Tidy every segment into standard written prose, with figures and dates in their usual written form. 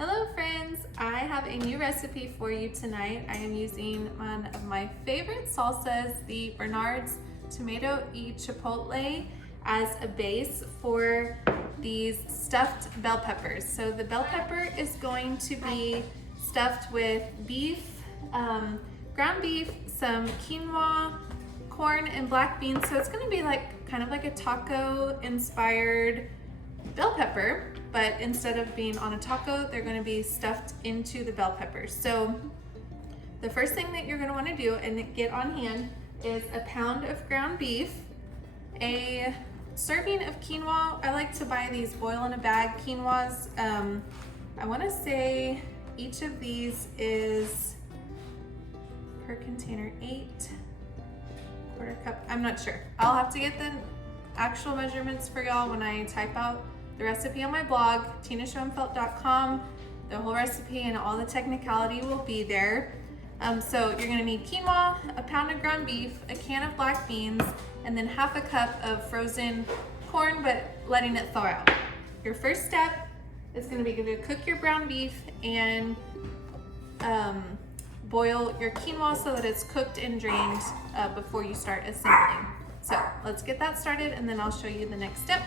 Hello friends, I have a new recipe for you tonight. I am using one of my favorite salsas, the Bernard's Tomato y Chipotle, as a base for these stuffed bell peppers. So the bell pepper is going to be stuffed with beef, ground beef, some quinoa, corn, and black beans. So it's gonna be like kind of like a taco inspired bell pepper, but instead of being on a taco, they're going to be stuffed into the bell peppers. So the first thing that you're going to want to do and get on hand is a pound of ground beef, a serving of quinoa. I like to buy these boil in a bag quinoas. I want to say each of these is per container 8¼ cup. I'm not sure. I'll have to get the actual measurements for y'all when I type out the recipe on my blog, tinaschoenfeld.com. The whole recipe and all the technicality will be there. So you're gonna need quinoa, a pound of ground beef, a can of black beans, and then ½ a cup of frozen corn, but letting it thaw out. Your first step is gonna be to cook your brown beef and boil your quinoa so that it's cooked and drained before you start assembling. So let's get that started and then I'll show you the next step.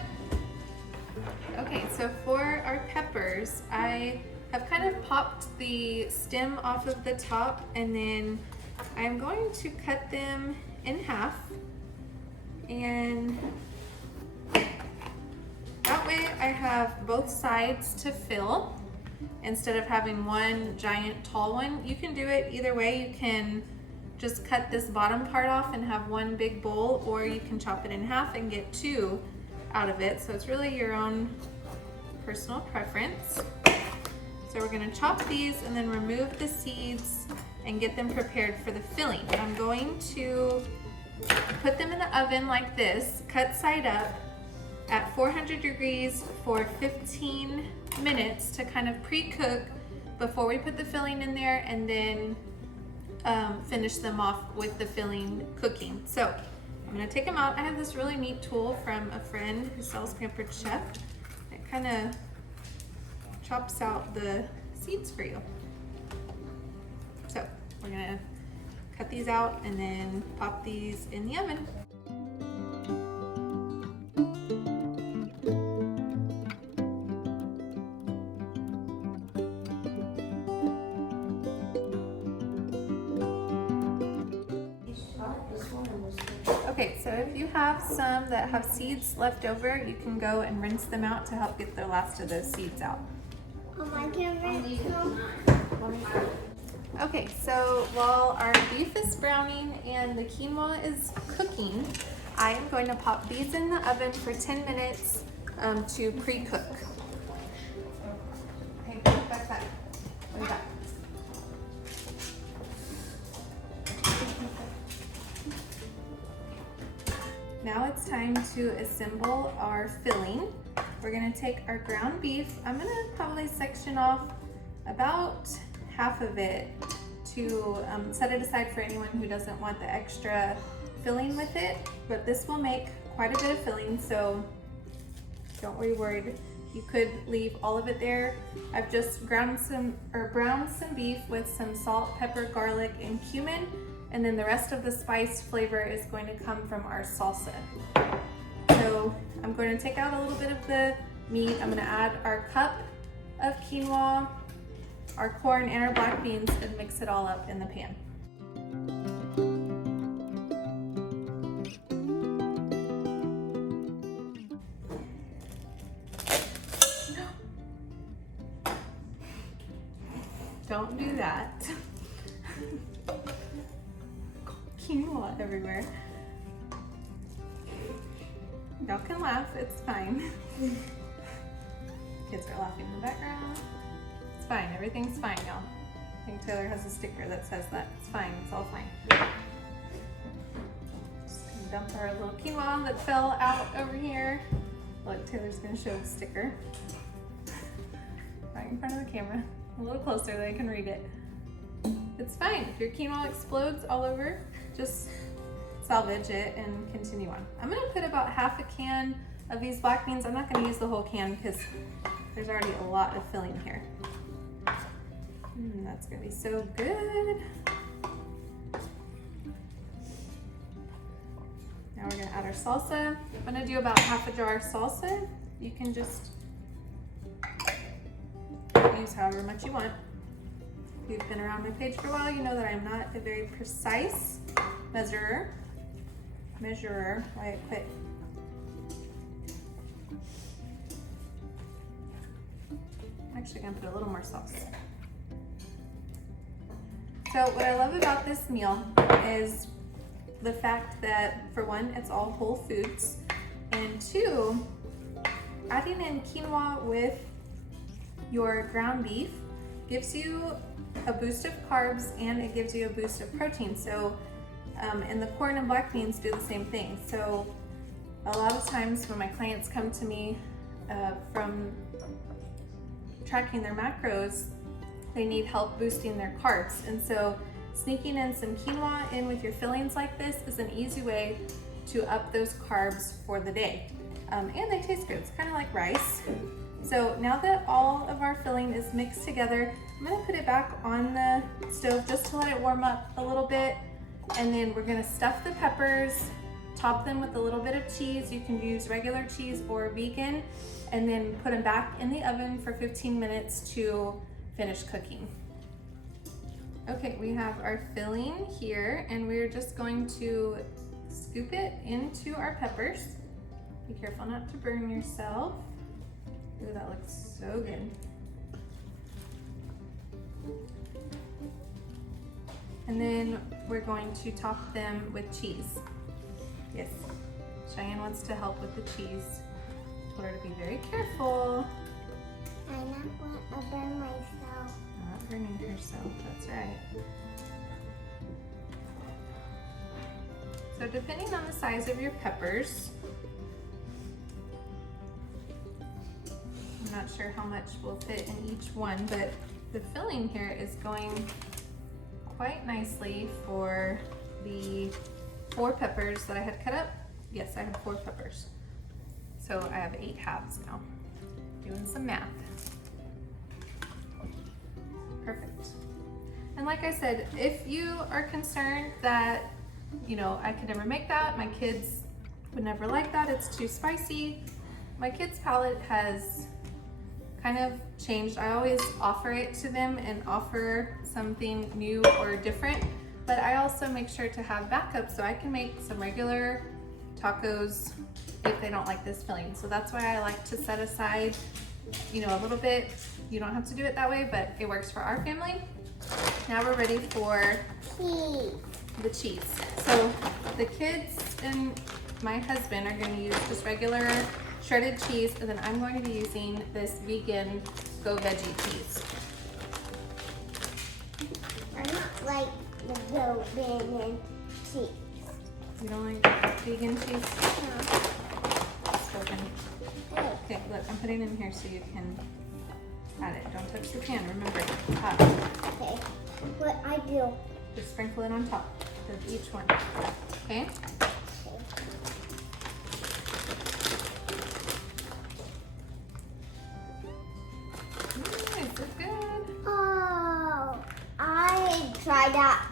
Okay, so for our peppers, I have kind of popped the stem off of the top and then I'm going to cut them in half, and that way I have both sides to fill instead of having one giant tall one. You can do it either way. You can just cut this bottom part off and have one big bowl, or you can chop it in half and get two out of it. So it's really your own personal preference. So we're gonna chop these and then remove the seeds and get them prepared for the filling. I'm going to put them in the oven like this, cut side up at 400 degrees for 15 minutes to kind of pre-cook before we put the filling in there, and then finish them off with the filling cooking. So I'm gonna take them out. I have this really neat tool from a friend who sells Pampered Chef. It kind of chops out the seeds for you. So we're gonna cut these out and then pop these in the oven. Okay, so if you have some that have seeds left over, you can go and rinse them out to help get the last of those seeds out. I can rinse them. Okay, so while our beef is browning and the quinoa is cooking, I am going to pop these in the oven for 10 minutes to pre-cook. Okay, back that. Way back. Now it's time to assemble our filling. We're gonna take our ground beef. I'm gonna probably section off about half of it to set it aside for anyone who doesn't want the extra filling with it, but this will make quite a bit of filling, so don't be worried. You could leave all of it there. I've just browned some beef with some salt, pepper, garlic, and cumin. And then the rest of the spice flavor is going to come from our salsa. So I'm going to take out a little bit of the meat. I'm going to add our cup of quinoa, our corn, and our black beans and mix it all up in the pan. Don't do that. Quinoa everywhere. Y'all can laugh, it's fine. Kids are laughing in the background. It's fine, everything's fine, y'all. I think Taylor has a sticker that says that. It's fine, it's all fine. Just gonna dump our little quinoa that fell out over here. Look, Taylor's gonna show the sticker. Right in front of the camera. A little closer so they can read it. It's fine. If your quinoa explodes all over, just salvage it and continue on. I'm gonna put about ½ a can of these black beans. I'm not gonna use the whole can because there's already a lot of filling here. it's gonna be so good. Now we're gonna add our salsa. I'm gonna do about half a jar of salsa. You can just use however much you want. If you've been around my page for a while, you know that I'm not a very precise measurer. Why I quit. I'm actually gonna put a little more sauce. So what I love about this meal is the fact that, for one, it's all whole foods, and two, adding in quinoa with your ground beef gives you a boost of carbs and it gives you a boost of protein. So, and the corn and black beans do the same thing. So a lot of times when my clients come to me from tracking their macros, they need help boosting their carbs. And so sneaking in some quinoa in with your fillings like this is an easy way to up those carbs for the day. And they taste good. It's kind of like rice. So now that all of our filling is mixed together, I'm gonna put it back on the stove just to let it warm up a little bit. And then we're gonna stuff the peppers, top them with a little bit of cheese. You can use regular cheese or vegan, and then put them back in the oven for 15 minutes to finish cooking. Okay, we have our filling here, and we're just going to scoop it into our peppers. Be careful not to burn yourself. Ooh, that looks so good. And then we're going to top them with cheese. Yes, Cheyenne wants to help with the cheese. Told her to be very careful. I'm not going to burn myself. Not burning herself, that's right. So depending on the size of your peppers, I'm not sure how much will fit in each one, but the filling here is going quite nicely for the 4 peppers that I had cut up. Yes, I have 4 peppers. So I have 8 halves now. Doing some math. Perfect. And like I said, if you are concerned that, you know, I could never make that, my kids would never like that, it's too spicy, my kids' palate has kind of changed. I always offer it to them and offer something new or different, but I also make sure to have backup so I can make some regular tacos if they don't like this filling. So that's why I like to set aside, you know, a little bit. You don't have to do it that way, but it works for our family. Now we're ready for the cheese. So the kids and my husband are going to use just regular shredded cheese, and then I'm going to be using this vegan Go Veggie cheese. I don't like the Go Vegan cheese. You don't like vegan cheese? No. Spoken. Okay, look, I'm putting it in here so you can add it. Don't touch the pan, remember, it's hot. Okay, what I do? Just sprinkle it on top of each one, okay? Nice, it's good. Oh, I tried that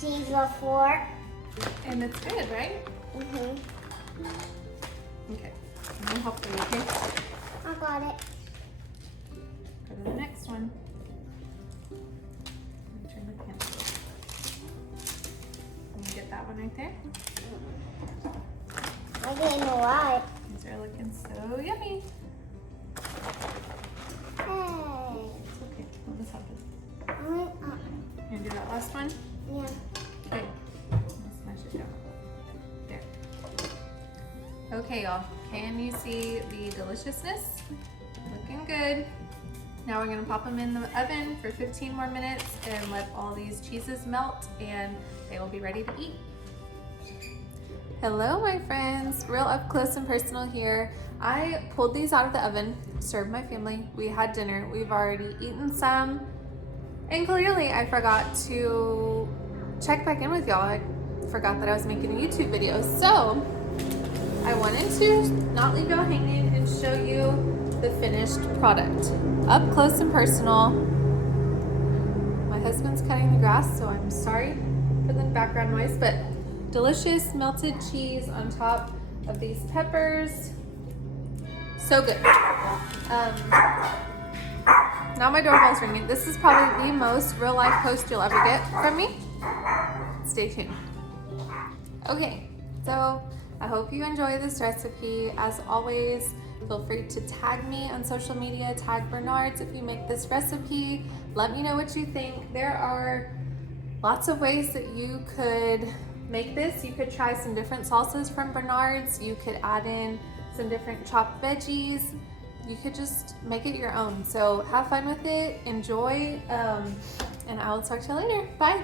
cheese before. And it's good, right? Mhm. Okay, I'm gonna help you, okay? I got it. Go to the next one. Let me turn the pan. Can you get that one right there? I didn't know why. These are looking so yummy. Hey. It's okay, we'll just help it. Uh, You gonna do that last one? yeah. Okay, smash it down. There. Okay, y'all. Can you see the deliciousness? Looking good. Now we're gonna pop them in the oven for 15 more minutes and let all these cheeses melt, and they will be ready to eat. Hello, my friends. Real up close and personal here. I pulled these out of the oven, served my family. We had dinner. We've already eaten some. And clearly I forgot to check back in with y'all. I forgot that I was making a YouTube video. So I wanted to not leave y'all hanging and show you the finished product. Up close and personal. My husband's cutting the grass, so I'm sorry for the background noise, but delicious melted cheese on top of these peppers. So good. Now my doorbell's ringing. This is probably the most real life post you'll ever get from me. Stay tuned. Okay, so I hope you enjoy this recipe. As always, feel free to tag me on social media, tag Bernard's if you make this recipe. Let me know what you think. There are lots of ways that you could make this. You could try some different salsas from Bernard's. You could add in some different chopped veggies. You could just make it your own. So have fun with it, enjoy, and I will talk to you later. Bye.